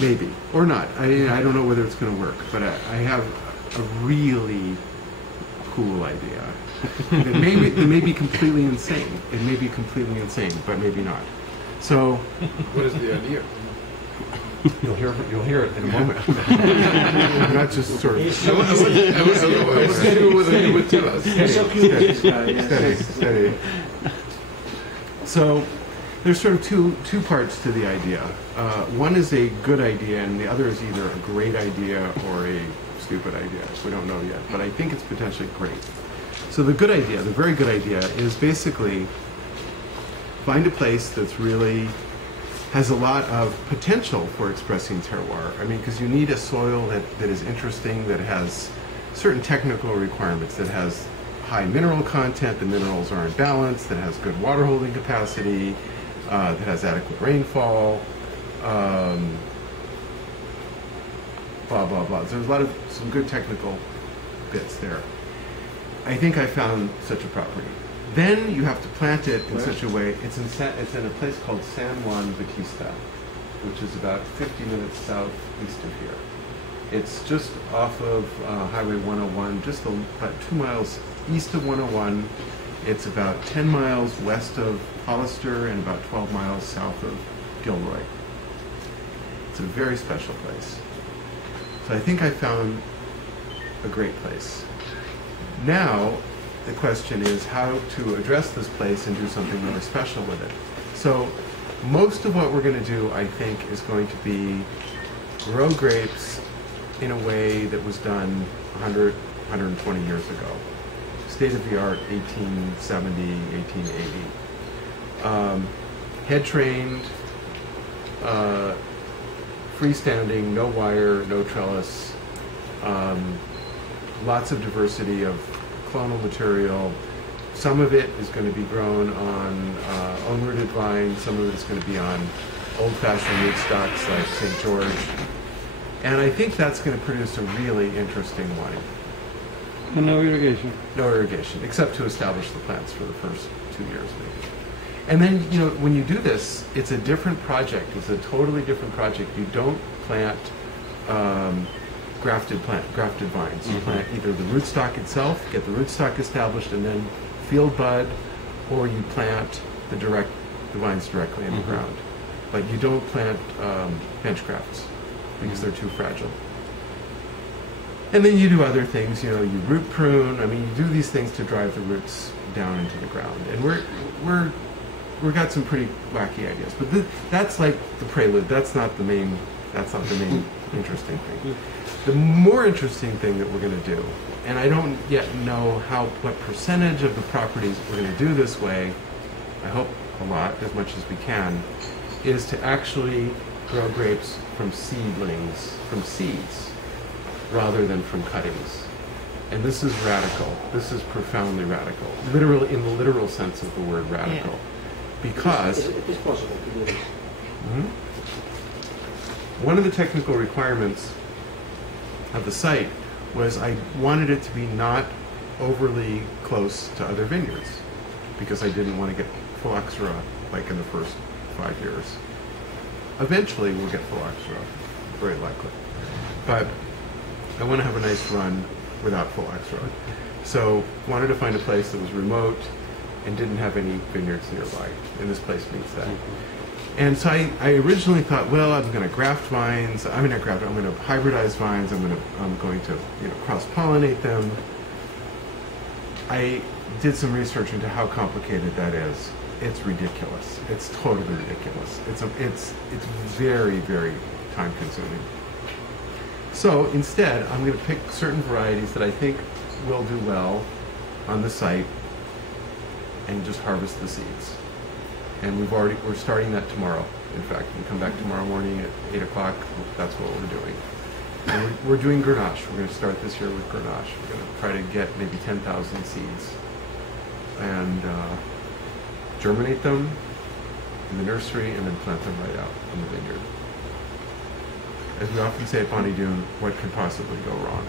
Maybe, or not. I don't know whether it's going to work, but I have a really cool idea. It may be completely insane. It may be completely insane, but maybe not. So, what is the idea? You'll hear it in a moment. Not just sort of. I was wondering whether you would tell us. Steady. So, there's sort of two parts to the idea. One is a good idea, and the other is either a great idea or a stupid idea. We don't know yet, but I think it's potentially great. So the good idea, the very good idea, is basically find a place that's really has a lot of potential for expressing terroir. I mean, because you need a soil that is interesting, that has certain technical requirements, that has high mineral content, the minerals are in balance, that has good water holding capacity, that has adequate rainfall, blah, blah, blah. So there's a lot of some good technical bits there. I think I found such a property. Then you have to plant it in such a way, it's in a place called San Juan Bautista, which is about 50 minutes southeast of here. It's just off of Highway 101, just about 2 miles east of 101. It's about 10 miles west of Hollister and about 12 miles south of Gilroy. It's a very special place. So I think I found a great place. Now, the question is how to address this place and do something really special with it. So most of what we're going to do, I think, is going to be grow grapes in a way that was done 100, 120 years ago. State-of-the-art, 1870, 1880. Head-trained, freestanding, no wire, no trellis, lots of diversity of clonal material. Some of it is going to be grown on own-rooted vines, some of it is going to be on old-fashioned rootstocks like St. George. And I think that's going to produce a really interesting wine. And no irrigation? No irrigation, except to establish the plants for the first 2 years maybe. And then, you know, when you do this, it's a different project. It's a totally different project. You don't plant grafted vines. You plant either the rootstock itself, get the rootstock established, and then field bud, or you plant the vines directly in the ground. But you don't plant bench grafts because they're too fragile. And then you do other things. You know, you root prune. I mean, you do these things to drive the roots down into the ground. And we've got some pretty wacky ideas. But that's like the prelude. That's not the main interesting thing. The more interesting thing that we're going to do, and I don't yet know what percentage of the properties we're going to do this way, I hope a lot, as much as we can, is to actually grow grapes from seedlings, from seeds, rather than from cuttings. And this is radical. This is profoundly radical. Literally, in the literal sense of the word radical. Yeah. Because it is possible to do this. One of the technical requirements of the site was I wanted it to be not overly close to other vineyards because I didn't want to get phylloxera like in the first 5 years. Eventually we'll get phylloxera, very likely. But I want to have a nice run without phylloxera. So wanted to find a place that was remote and didn't have any vineyards nearby, and this place meets that. And so I originally thought, well, I'm going to graft vines. I'm going to hybridize vines. I'm going to cross-pollinate them. I did some research into how complicated that is. It's ridiculous. It's totally ridiculous. It's very, very time-consuming. So instead, I'm going to pick certain varieties that I think will do well on the site and just harvest the seeds. And we're starting that tomorrow. In fact, we come back tomorrow morning at 8 o'clock. That's what we're doing. And we're doing Grenache. We're going to start this year with Grenache. We're going to try to get maybe 10,000 seeds and germinate them in the nursery and then plant them right out in the vineyard. As we often say at Bonny Doon, what could possibly go wrong?